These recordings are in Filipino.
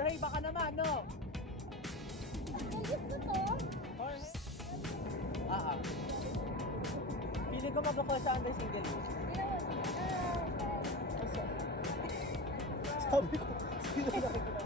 Jorge, baka naman, no? Ayos na to. Jorge? Feeling ko mag-fall sa under single use. Sabi ko, sino na kita?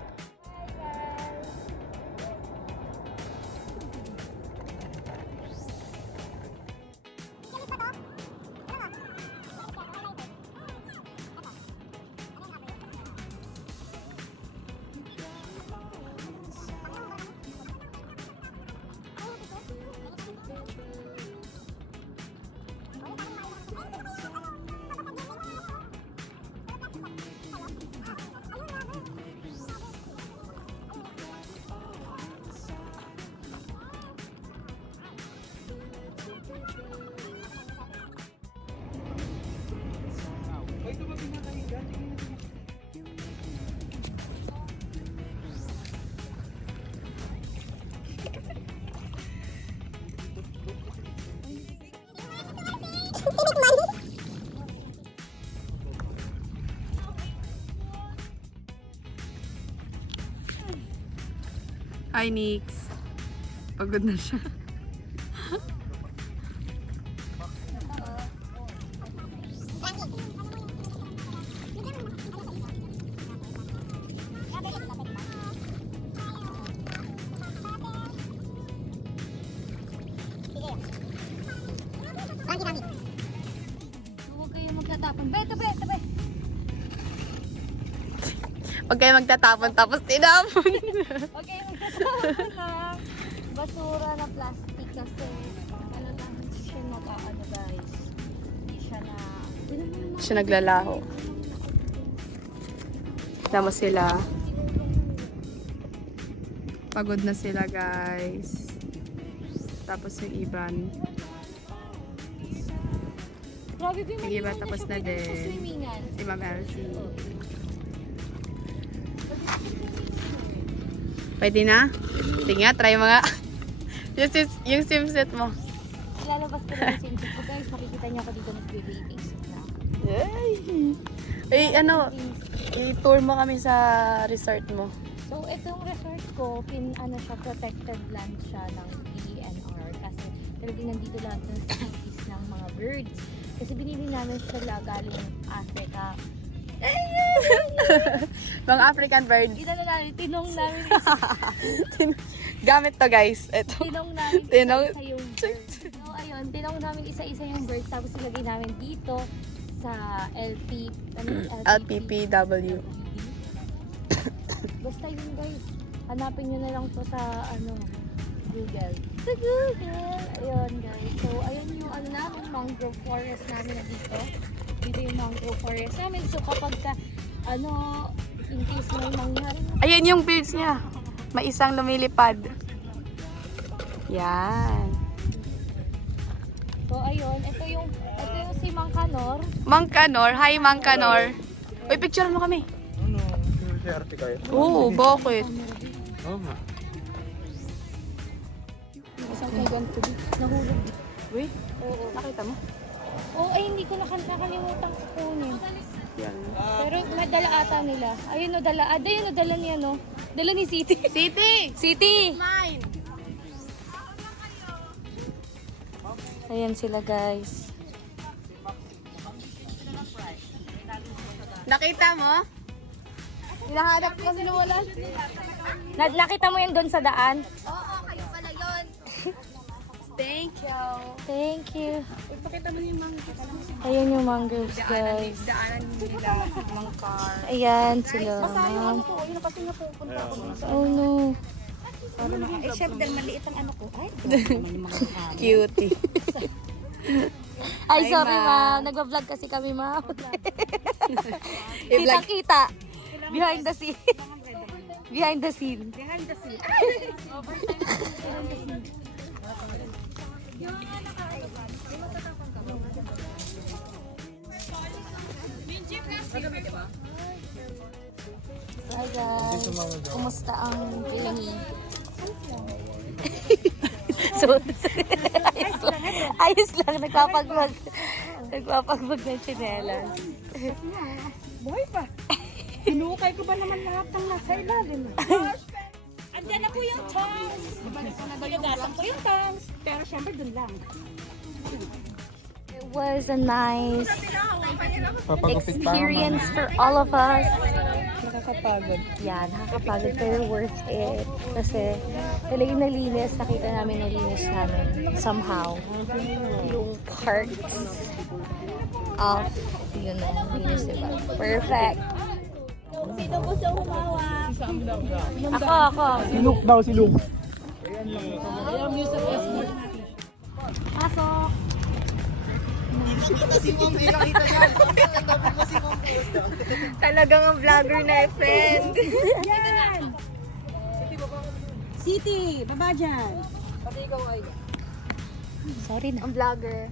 Hi guys. Hi, Nix. Pagod na siya. Huwag kayo magtatapon. Beto, beto, beto. Huwag kayo magtatapon tapos tinapon. Huwag kayo magtatapon ng basura na plastic kasi ano lang siya naka-ano guys. Hindi siya na... Siya naglalaho. Tama sila. Pagod na sila, guys. Tapos yung Iban. Grabe ko Yung iba tapos na Sa din. swimmingan. Si Ma'am Elsie. Pwede na? Sige nga, try mo nga. yung swimsuit mo. Ilalabas ko na yung swimsuit ko guys. Makikita niyo ako dito nag-bathing suit na. Yay! Eh, ano, i-tour mo kami sa resort mo. So, itong resort ko, ano siya, protected land siya ng DENR kasi talagang nandito lahat ng species ng mga birds. Kasi binili namin sila galing Africa. Mga African birds. Tinong namin Gamit to, guys. Ito. tinong namin Tinong- isa-isa yung birds. So, ayun, tinong namin isa-isa yung birds tapos ilagay namin dito sa LPPW. Basta yun guys, hanapin nyo na lang to sa Google. Sa Google! Ayun guys. So, ayun yung namin, mangrove forest namin na dito. Dito yung mangrove forest namin. So, kapag in case may mangyari na. Ayan yung birds niya. May isang lumilipad. Yan. So, ayun. Ito yung si Mang Kanor. Mang Kanor. Hi, Mang Kanor. Uy, picture mo kami. Ano? Siyerte kayo? Oo, bakit? Oo nga. Isang kaigan ko dito. Nahulog. Uy, Oo. nakita mo? Oo, ay hindi ko nakalimutan kukunin. Yan. Pero madala ata nila. Ayun o, dala niya no. Dala ni City. City! City! Mine! Ayan sila guys. Nakita mo? Hinahanap ko kasi nawalan. Nakita mo yun doon sa daan? Oo, kayo pala yun. Thank you. Thank you. Ipakita mo yung mangrove. Ayun yung mangroves guys. Daanan nila ng car. Ayan sila. Ma'am. Oh no. Eh, syempre, dahil maliit ang ano ko. Ay, Cutie. Ay, Hi, sorry ma'am. ma'am. Nagwa-vlog kasi kami ma'am. Kita-kita. Behind the scene. Behind the scene. behind the scene. Hi guys. Kumusta ang journey? So, ayos lang. Nagpapagbag ng tsinelas. Buhay pa. Hinukay ko ba naman lahat ng nasa ilalim? Andyan na po yung tongs. Pinagasan ko yung tongs. Pero syempre dun lang. It was a nice Papagupit pa experience for all of us. Nakakapagod. Yeah, nakakapagod pero worth it. Kasi talagang nalinis, nakita namin nalinis namin somehow yung parts of, you know, linis, diba? Perfect. Sino gusto humawak? Ako. Si Luke daw, si Luke. Pasok. Talagang ang vlogger na friend. Yan. City, baba dyan. Sorry na. Ang vlogger.